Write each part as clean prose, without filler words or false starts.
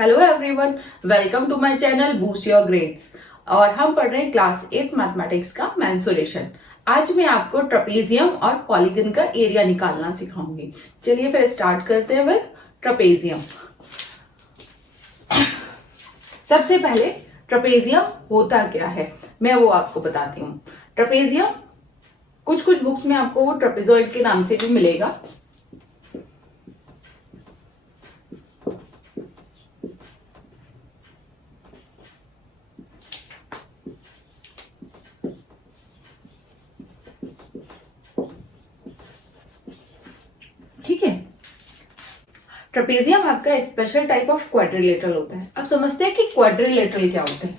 Hello everyone, welcome to my channel boost your grades. और हम पढ़ रहे हैं क्लास 8 मैथमेटिक्स का मेंसुरेशन। आज मैं आपको ट्रेपेजियम और पॉलीगन का एरिया निकालना सिखाऊंगी। चलिए फिर स्टार्ट करते हैं विद ट्रेपेजियम। सबसे पहले ट्रेपेजियम होता क्या है मैं वो आपको बताती हूँ। ट्रेपेजियम कुछ बुक्स में आपको वो ट्रेपेजॉइड के नाम से भी मिलेगा। ठीक है, ट्रेपेजियम आपका स्पेशल टाइप ऑफ क्वाड्रिलेटरल होता है। अब समझते हैं कि क्वाड्रिलेटरल क्या होते हैं।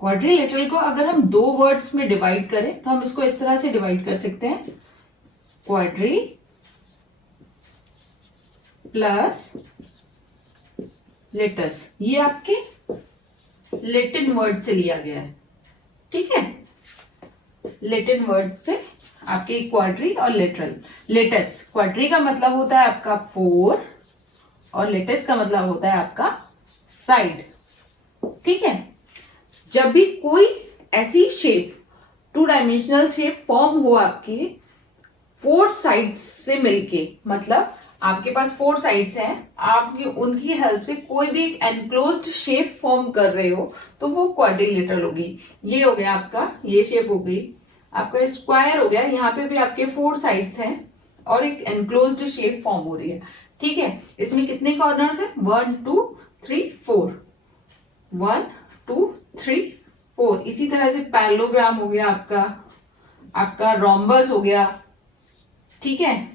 क्वाड्रिलेटरल को अगर हम दो वर्ड्स में डिवाइड करें तो हम इसको इस तरह से डिवाइड कर सकते हैं, क्वाड्री प्लस लेटस। ये आपके लैटिन वर्ड से लिया गया है। ठीक है, लैटिन वर्ड से आपके क्वाड्री और लेटस। क्वाड्री का मतलब होता है आपका 4 और लेटस का मतलब होता है आपका साइड। ठीक है, जब भी कोई ऐसी शेप, 2 डायमेंशनल शेप फॉर्म हो आपके 4 साइड्स से मिलके, मतलब आपके पास 4 साइड्स हैं, आप उनकी हेल्प से कोई भी एक एनक्लोज्ड शेप फॉर्म कर रहे हो तो वो क्वाड्रिलेटरल होगी। ये हो गया आपका, ये शेप हो गई आपका स्क्वायर हो गया। यहाँ पे भी आपके 4 साइड्स हैं और एक एनक्लोज्ड शेप फॉर्म हो रही है। ठीक है, इसमें कितने कॉर्नर्स है? 1 2 3 4, 1 2 3 4। इसी तरह से पैरेललोग्राम हो गया आपका रोम्बस हो गया। ठीक है,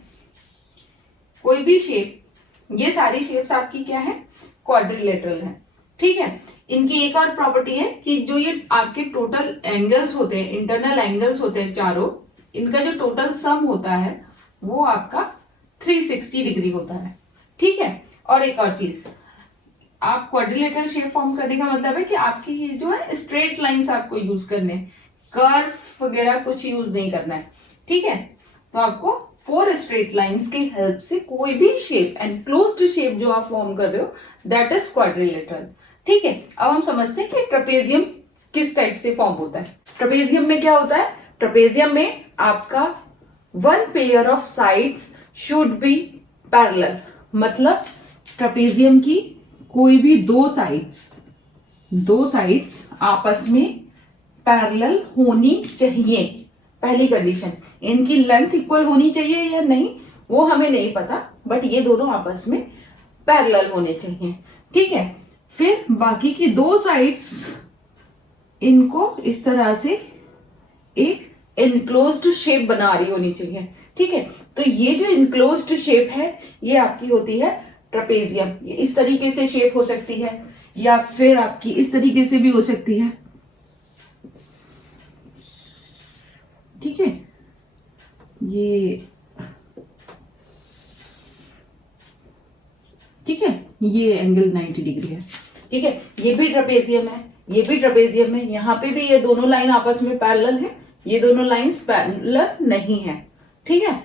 कोई भी शेप, ये सारी शेप्स आपकी क्या है? क्वाड्रिलेटरल है। ठीक है, इनकी एक और प्रॉपर्टी है कि जो ये आपके टोटल एंगल्स होते हैं, इंटरनल एंगल्स होते हैं चारों, इनका जो टोटल सम होता है वो आपका 360 डिग्री होता है। ठीक है, और एक और चीज, आप क्वाड्रिलेटरल शेप फॉर्म करने का मतलब है कि आपकी ये जो है स्ट्रेट लाइंस आपको यूज करने, कर्व वगैरह कुछ यूज नहीं करना है। ठीक है, तो आपको 4 स्ट्रेट लाइंस की हेल्प से कोई भी शेप, एनक्लोज्ड शेप जो आप फॉर्म कर रहे हो, दैट इज क्वाड्रिलेटरल। ठीक है, अब हम समझते हैं कि ट्रेपेजियम किस टाइप से फॉर्म होता है। ट्रेपेजियम में क्या होता है? ट्रेपेजियम में आपका 1 pair of sides should be parallel, मतलब ट्रेपेजियम की कोई भी दो साइड्स आपस में पैरेलल होनी चाहिए। पहली कंडीशन, इनकी लेंथ इक्वल होनी चाहिए या नहीं वो हमें नहीं पता, बट ये दोनों आपस में पैरेलल होने चाहिए। ठीक है, फिर बाकी की 2 साइड्स इनको इस तरह से एक एनक्लोज्ड शेप बना रही होनी चाहिए। ठीक है, तो ये जो एनक्लोज्ड शेप है ये आपकी होती है ट्रेपेजियम। ये इस तरीके से शेप हो सकती है या फिर आपकी इस तरीके से भी हो सकती है। ठीक है, ये ठीक है, ये एंगल 90 डिग्री है। ठीक है, ये भी ट्रेपेजियम है, ये भी ट्रेपेजियम है। यहां पे भी ये दोनों लाइन आपस में पैरेलल है, ये दोनों लाइंस पैरेलल नहीं है। ठीक है,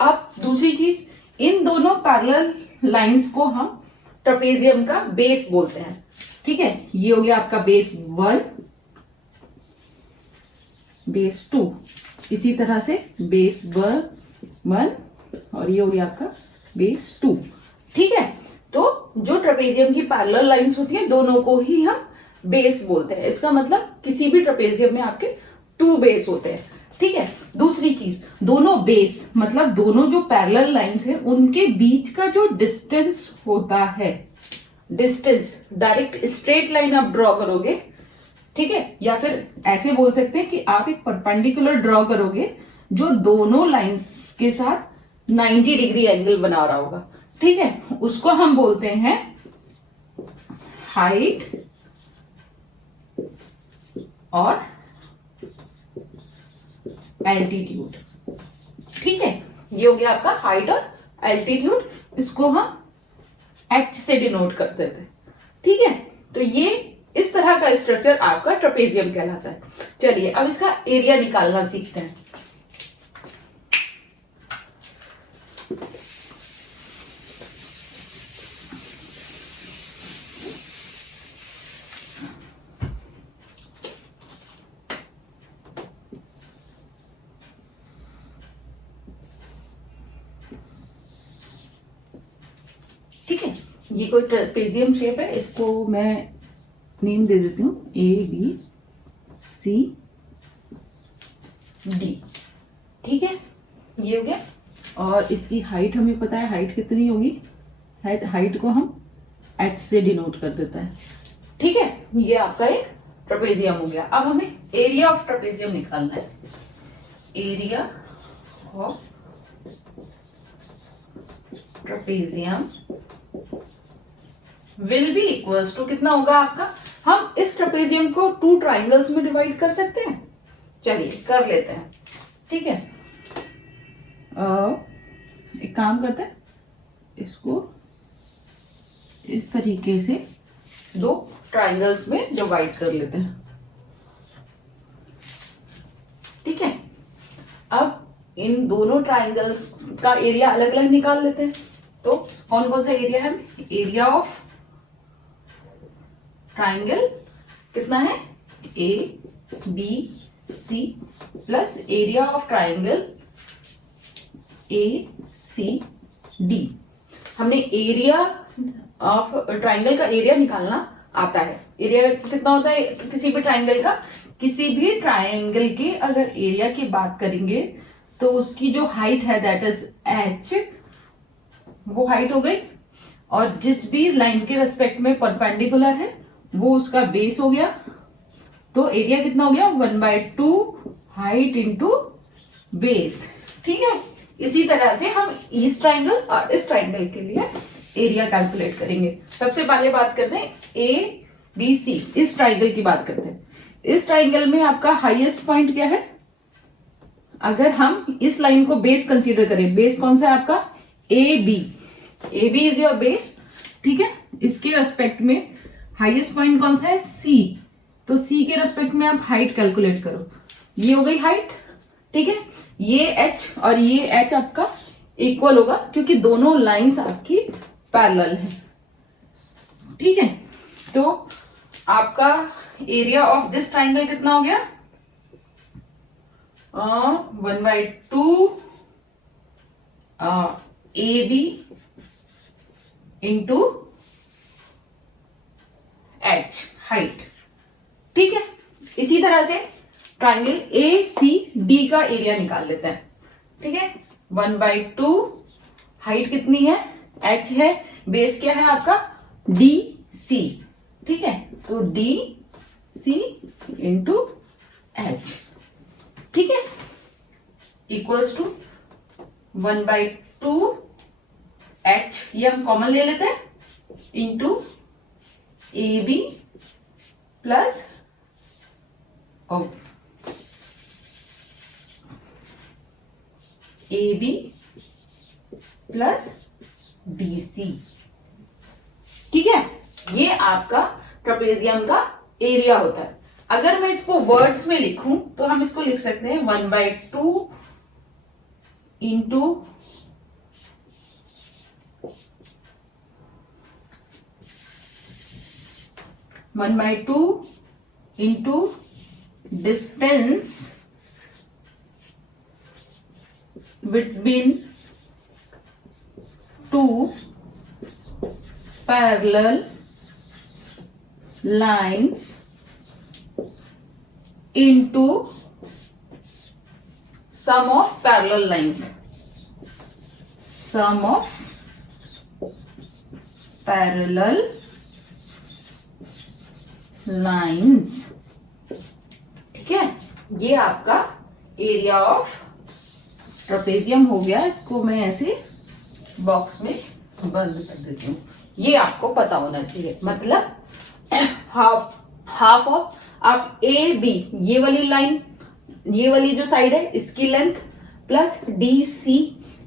अब दूसरी चीज, इन दोनों पैरेलल लाइंस को हम ट्रेपेजियम का बेस बोलते हैं। ठीक है, ये हो गया आपका बेस 1, बेस 2, इसी तरह से बेस 1 और ये हो गया आपका बेस 2। ठीक है, तो जो ट्रेपेजियम की पैरेलल लाइंस होती है दोनों को ही हम बेस बोलते हैं। इसका मतलब किसी भी ट्रेपेजियम में आपके 2 बेस होते हैं। ठीक है, दूसरी चीज, दोनों बेस मतलब दोनों जो पैरेलल लाइंस हैं उनके बीच का जो डिस्टेंस होता है, डिस्टेंस डायरेक्ट स्ट्रेट लाइन आप ड्रॉ करोगे। ठीक है, या फिर ऐसे बोल सकते हैं कि आप एक परपेंडिकुलर ड्रॉ करोगे जो दोनों लाइंस के साथ 90 डिग्री एंगल बना रहा होगा। ठीक है, उसको हम बोलते हैं हाइट और एल्टीट्यूड। ठीक है, ये हो गया आपका हाइट और एल्टीट्यूड, इसको हम एच से डिनोट करते थे। ठीक है, तो ये इस तरह का स्ट्रक्चर आपका ट्रेपेजियम कहलाता है। चलिए अब इसका एरिया निकालना सीखते हैं। ठीक है, ये कोई ट्रेपेजियम शेप है, इसको मैं नेम दे देती हूँ ABCD। ठीक है, ये हो गया। और इसकी हाइट हमें पता है, हाइट कितनी होगी, हाइट को हम H से डिनोट कर देता है। ठीक है, ये आपका एक ट्रेपेजियम हो गया। अब हमें एरिया ऑफ ट्रेपेजियम निकालना है। Area of trapezium will be equals to कितना होगा आपका, हम इस ट्रेपेजियम को 2 ट्राइंगल्स में डिवाइड कर सकते हैं। चलिए कर लेते हैं। ठीक है, एक काम करते हैं, इसको इस तरीके से 2 ट्राइंगल्स में डिवाइड कर लेते हैं। ठीक है, अब इन दोनों ट्राइंगल्स का एरिया अलग अलग निकाल लेते हैं। तो कौन कौन सा एरिया है, एरिया ऑफ ट्राइंगल कितना है, ABC plus area of triangle ACD। हमने एरिया ऑफ ट्राइंगल का एरिया निकालना आता है। एरिया कितना होता है किसी भी ट्राइंगल का, किसी भी ट्राइंगल के अगर एरिया की बात करेंगे तो उसकी जो हाइट है दैट इज H, वो हाइट हो गई, और जिस भी लाइन के रेस्पेक्ट में परपेंडिकुलर है वो उसका बेस हो गया। तो एरिया कितना हो गया, 1/2 हाइट इंटू बेस। ठीक है, इसी तरह से हम इस ट्राइंगल और इस ट्राइंगल के लिए एरिया कैलकुलेट करेंगे। सबसे पहले बात करते हैं ABC, इस ट्राइंगल की बात करते हैं। इस ट्राइंगल में आपका हाईएस्ट पॉइंट क्या है, अगर हम इस लाइन को बेस कंसीडर करें, बेस कौन सा है आपका, AB इज योर बेस। ठीक है, इसके रेस्पेक्ट में हाईएस्ट पॉइंट कौन सा है, C। तो C के रेस्पेक्ट में आप हाइट कैलकुलेट करो, ये हो गई हाइट। ठीक है, ये H और ये H आपका इक्वल होगा क्योंकि दोनों लाइंस आपकी पैरेलल हैं। ठीक है, तो आपका एरिया ऑफ दिस ट्राइंगल कितना हो गया, 1/2 AB इंटू H हाइट। ठीक है, इसी तरह से ट्राइंगल ACD का एरिया निकाल लेते हैं। ठीक है, 1/2 हाइट कितनी है, H है, बेस क्या है आपका DC। ठीक है, तो DC इंटू H। ठीक है, इक्वल्स टू 1/2 H, ये हम कॉमन ले लेते हैं, into AB plus AB plus DC। ठीक है, ये आपका ट्रेपेजियम का एरिया होता है। अगर मैं इसको वर्ड्स में लिखूं तो हम इसको लिख सकते हैं 1/2 into distance between 2 parallel lines into sum of parallel lines. Sum of parallel lines. ठीक है, ये आपका एरिया ऑफ ट्रेपेजियम हो गया। इसको मैं ऐसे बॉक्स में बंद कर देती हूँ। ये आपको पता होना चाहिए, मतलब हाफ ऑफ आप AB, ये वाली लाइन, ये वाली जो साइड है इसकी लेंथ प्लस DC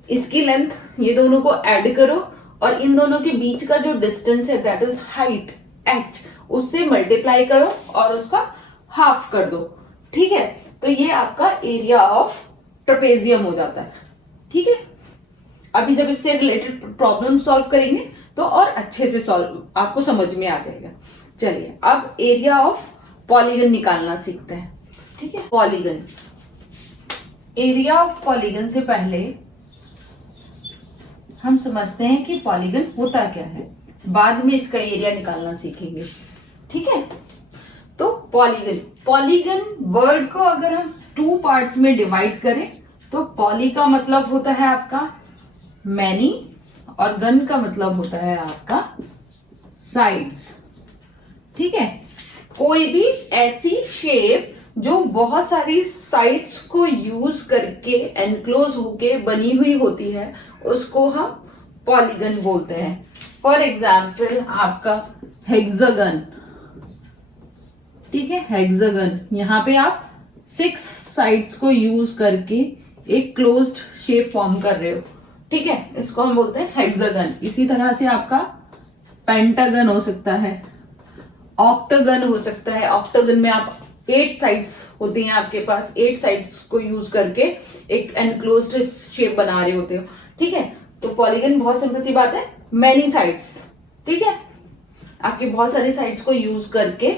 इसकी लेंथ, ये दोनों को ऐड करो और इन दोनों के बीच का जो डिस्टेंस है दैट इज हाइट H, उससे मल्टीप्लाई करो और उसका हाफ कर दो। ठीक है, तो ये आपका एरिया ऑफ ट्रेपेजियम हो जाता है। ठीक है, अभी जब इससे रिलेटेड प्रॉब्लम सॉल्व करेंगे तो और अच्छे से सॉल्व आपको समझ में आ जाएगा। चलिए अब एरिया ऑफ पॉलीगन निकालना सीखते हैं। ठीक है, पॉलीगन, एरिया ऑफ पॉलीगन से पहले हम समझते हैं कि पॉलीगन होता क्या है, बाद में इसका एरिया निकालना सीखेंगे। ठीक है, तो पॉलीगन, पॉलीगन वर्ड को अगर हम 2 पार्ट्स में डिवाइड करें तो पॉली का मतलब होता है आपका मैनी और गन का मतलब होता है आपका साइड्स। ठीक है, कोई भी ऐसी शेप जो बहुत सारी साइड्स को यूज करके एनक्लोज होके बनी हुई होती है उसको हम पॉलीगन बोलते हैं। फॉर एग्जाम्पल आपका हेक्सागन। ठीक है, हेक्सागन, यहां पे आप 6 साइड्स को यूज करके एक क्लोज्ड शेप फॉर्म कर रहे हो। ठीक है, इसको हम बोलते हैं हेक्सागन। इसी तरह से आपका पेंटागन हो सकता है, ऑक्टागन हो सकता है। ऑक्टागन में आप 8 साइड्स होती हैं आपके पास, 8 साइड्स को यूज करके एक एनक्लोज्ड शेप बना रहे होते हो। ठीक है, तो पॉलीगन बहुत सिंपल सी बात है, मैनी साइड्स। ठीक है, आपकी बहुत सारी साइड्स को यूज करके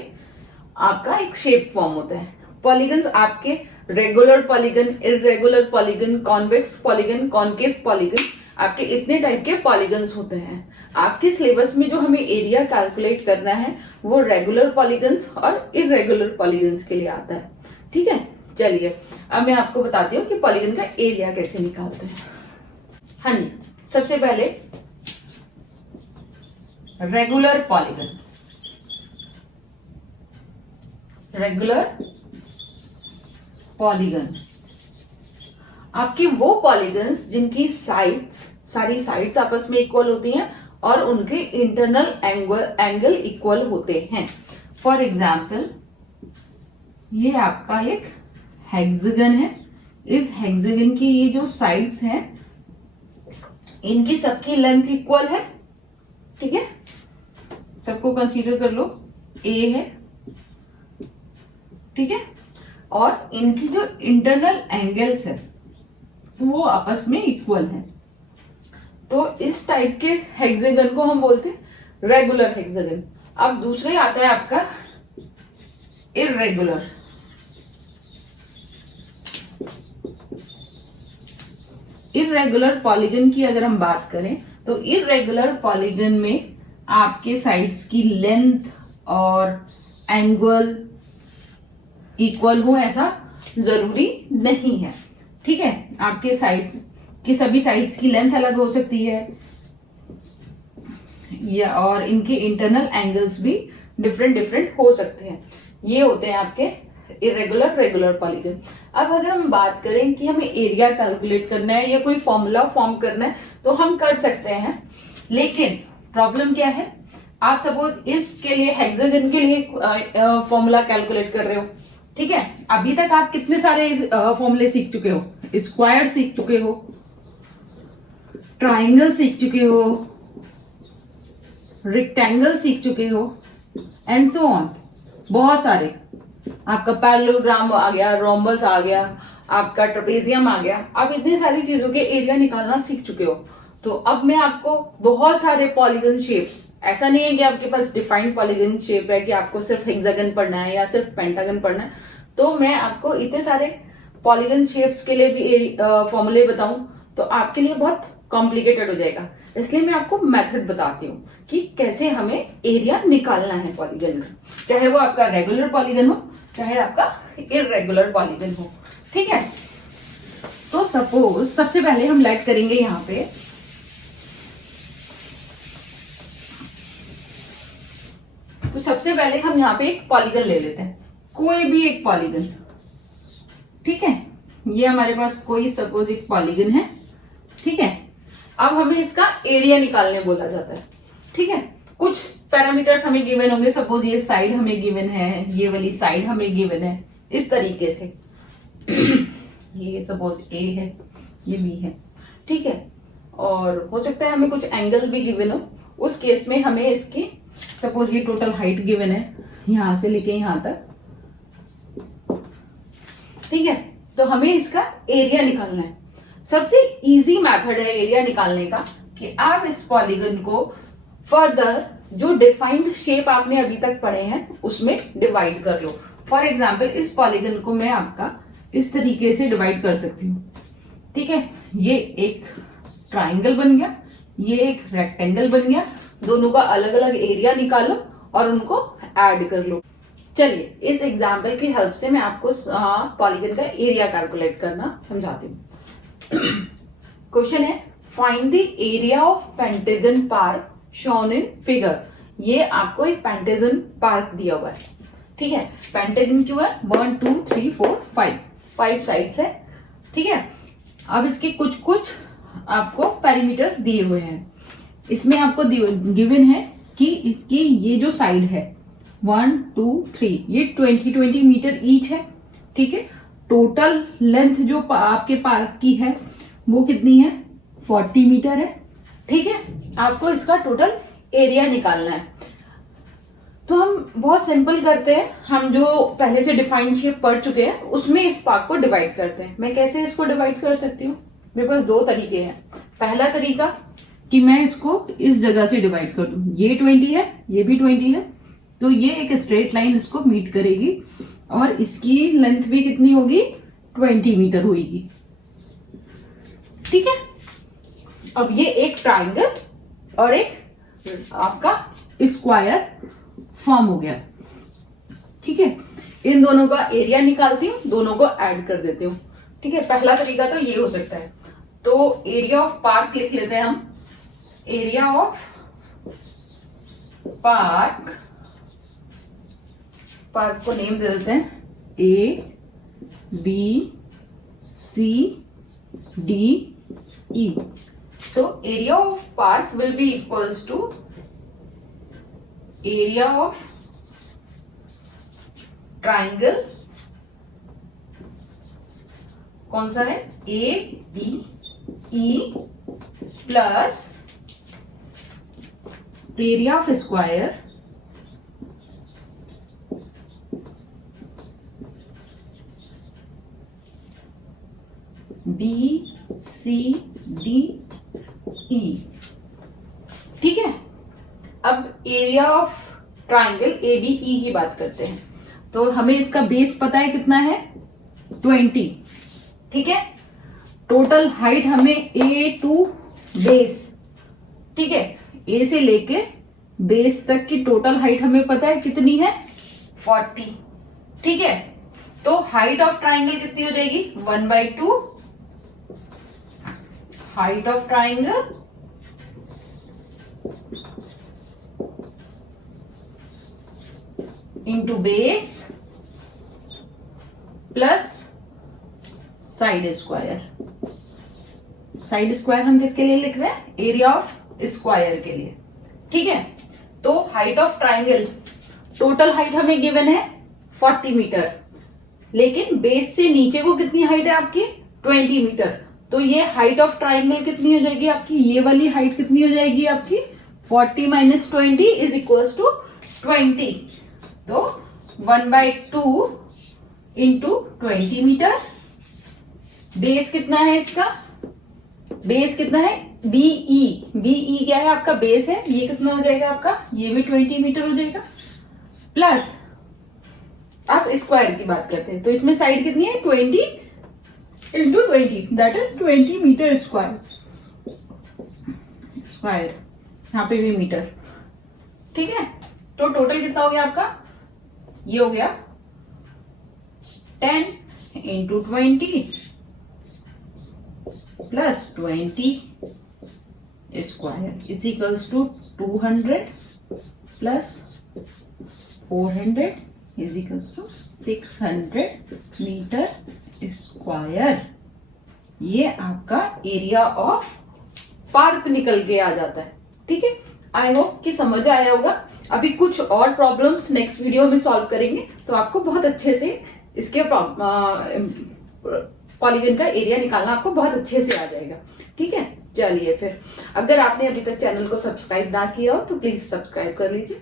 आपका एक शेप फॉर्म होता है। पॉलीगन्स आपके regular polygon, irregular polygon, convex polygon, concave polygon, आपके इतने टाइप के पॉलीगन्स होते हैं। आपके सिलेबस में जो हमें एरिया कैलकुलेट करना है वो रेगुलर पॉलीगन्स और इरेगुलर पॉलीगन्स के लिए आता है। ठीक है, चलिए अब मैं आपको बताती हूँ कि पॉलीगन का एरिया कैसे निकालते हैं। हाँ जी, सबसे पहले रेगुलर पॉलीगन, रेगुलर पॉलीगन आपकी वो पॉलीगन्स जिनकी साइड्स, सारी साइड्स आपस में इक्वल होती हैं और उनके इंटरनल एंगल इक्वल होते हैं। फॉर एग्जाम्पल ये आपका एक हेक्सागन है। इस हेक्सागन की ये जो साइड्स हैं इनकी सबकी लेंथ इक्वल है। ठीक है, सबको कंसीडर कर लो, ए है। ठीक है, और इनकी जो इंटरनल एंगल्स है वो आपस में इक्वल है। तो इस टाइप के हेक्सागन को हम बोलते हैं रेगुलर हेक्सागन। अब दूसरे आता है आपका इरेगुलर। इरेगुलर पॉलीगन की अगर हम बात करें तो इरेगुलर पॉलीगन में आपके साइड्स की लेंथ और एंगल इक्वल हो ऐसा जरूरी नहीं है। ठीक है, आपके साइड्स की सभी साइड्स की लेंथ अलग हो सकती है या और इनके इंटरनल एंगल्स भी डिफरेंट हो सकते हैं। ये होते हैं आपके इरेगुलर रेगुलर पॉलीगन। अब अगर हम बात करें कि हमें एरिया कैलकुलेट करना है या कोई फॉर्मूला फॉर्म करना है तो हम कर सकते हैं, लेकिन प्रॉब्लम क्या है, आप सपोज इसके लिए हेक्सागन के लिए फॉर्मूला कैलकुलेट कर रहे हो। ठीक है, अभी तक आप कितने सारे फॉर्मूले सीख चुके हो, स्क्वायर सीख चुके हो, ट्राइंगल सीख चुके हो, रेक्टेंगल सीख चुके हो एंड सो ऑन, बहुत सारे। आपका पैरेललोग्राम आ गया, रोम्बस आ गया, आपका ट्रेपेजियम आ गया। आप इतने सारी चीजों के एरिया निकालना सीख चुके हो। तो अब मैं आपको बहुत सारे पॉलीगन शेप्स, ऐसा नहीं है कि आपके पास डिफाइंड पॉलीगन शेप है कि आपको सिर्फ हेक्सागन पढ़ना है या सिर्फ पेंटागन पढ़ना है, तो मैं आपको इतने सारे पॉलीगन शेप्स के लिए भी फॉर्मूले बताऊं तो आपके लिए बहुत कॉम्प्लिकेटेड हो जाएगा। इसलिए मैं आपको मेथड बताती हूँ कि कैसे हमें एरिया निकालना है पॉलीगन का, चाहे वो आपका रेगुलर पॉलीगन हो चाहे आपका इरेगुलर पॉलीगन हो। ठीक है, तो सपोज सबसे पहले हम लाइट करेंगे यहां पे तो सबसे पहले हम यहाँ पे एक पॉलीगन ले लेते हैं, कोई भी एक पॉलीगन। ठीक है, ये हमारे पास कोई सपोज एक पॉलीगन है। ठीक है, अब हमें इसका एरिया निकालने बोला जाता है। ठीक है, कुछ पैरामीटर्स हमें गिवन होंगे, सपोज ये साइड हमें गिवन है, ये वाली साइड हमें गिवन है, इस तरीके से ये सपोज ए है, ये बी है। ठीक है, और हो सकता है हमें कुछ एंगल भी गिवन हो, उस केस में हमें इसकी सपोज ये टोटल हाइट गिवन है यहां से लेके यहां तक। ठीक है, तो हमें इसका एरिया निकालना है। सबसे इजी मेथड है एरिया निकालने का कि आप इस पॉलीगन को फर्दर जो डिफाइंड शेप आपने अभी तक पढ़े हैं उसमें डिवाइड कर लो। फॉर एग्जाम्पल इस पॉलीगन को मैं आपका इस तरीके से डिवाइड कर सकती हूँ, ठीक है। ये एक ट्राइंगल बन गया, ये एक रेक्टेंगल बन गया, दोनों का अलग अलग एरिया निकालो और उनको ऐड कर लो। चलिए इस एग्जाम्पल की हेल्प से मैं आपको पॉलीगन का एरिया कैलकुलेट करना समझाती हूँ। क्वेश्चन है find the area of pentagon park shown in figure. ये आपको एक पेंटागन पार्क दिया हुआ है, ठीक है। पेंटागन क्यों है? 1 2 3 4 5 साइड्स है, ठीक है। अब इसके कुछ कुछ आपको पैरामीटर्स दिए हुए हैं। इसमें आपको गिवन है कि इसकी ये जो साइड है 1 2 3 ये 20 मीटर ईच है, ठीक है। टोटल लेंथ जो आपके पार्क की है वो कितनी है? 40 मीटर है, ठीक है। आपको इसका टोटल एरिया निकालना है। तो हम बहुत सिंपल करते हैं, हम जो पहले से डिफाइंड शेप पढ़ चुके हैं उसमें इस पार्क को डिवाइड करते हैं। मैं कैसे इसको डिवाइड कर सकती हूँ? मेरे पास दो तरीके हैं। पहला तरीका कि मैं इसको इस जगह से डिवाइड कर दूं, ये 20 है, ये भी 20 है, तो ये एक स्ट्रेट लाइन इसको मीट करेगी और इसकी लेंथ भी कितनी होगी? 20 मीटर होगी, ठीक है। अब ये एक ट्राइंगल और एक आपका स्क्वायर फॉर्म हो गया, ठीक है। इन दोनों का एरिया निकालती हूँ, दोनों को ऐड कर देती हूँ, ठीक है। पहला तरीका तो ये हो सकता है। तो एरिया ऑफ पार्क लिख लेते हैं हम। एरिया ऑफ पार्क को नेम दे देते हैं ABCDE। तो area of park will be equals to area of triangle, कौन सा है? ABE plus area of square BCDE, ठीक है। अब एरिया ऑफ ट्राइंगल ABE की बात करते हैं। तो हमें इसका बेस पता है कितना है? 20, ठीक है। टोटल हाइट हमें A टू बेस, ठीक है, A से लेके बेस तक की टोटल हाइट हमें पता है कितनी है? 40, ठीक है। तो हाइट ऑफ ट्राइंगल कितनी हो जाएगी? 1/2 height of triangle into base plus side square. Side square हम किसके लिए लिख रहे हैं? एरिया ऑफ स्क्वायर के लिए, ठीक है। तो height of triangle, total height हमें गिवन है 40 मीटर, लेकिन बेस से नीचे को कितनी हाइट है आपकी? 20 मीटर। तो ये हाइट ऑफ ट्राइंगल कितनी हो जाएगी आपकी? ये वाली हाइट कितनी हो जाएगी आपकी? 40 माइनस 20 इज इक्वल्स टू 20। तो 1/2 इंटू 20 मीटर। बेस कितना है इसका? बेस कितना है? BE क्या है आपका? बेस है। ये कितना हो जाएगा आपका? ये भी 20 मीटर हो जाएगा। प्लस अब स्क्वायर की बात करते हैं। तो इसमें साइड कितनी है? 20 into 20 that is 20 metre square. यहां पे भी मीटर, ठीक है। तो टोटल कितना हो गया आपका? ये हो गया 10 into 20 plus 20 square is equals to 200 plus 400 is equals to 600 metre square. ये आपका एरिया ऑफ पार्क निकल के आ जाता है, ठीक है। आई होप कि समझ आया होगा। अभी कुछ और प्रॉब्लम्स नेक्स्ट वीडियो में सॉल्व करेंगे, तो आपको बहुत अच्छे से इसके पॉलीगन का एरिया निकालना आपको बहुत अच्छे से आ जाएगा, ठीक है। चलिए फिर, अगर आपने अभी तक चैनल को सब्सक्राइब ना किया हो तो प्लीज सब्सक्राइब कर लीजिए।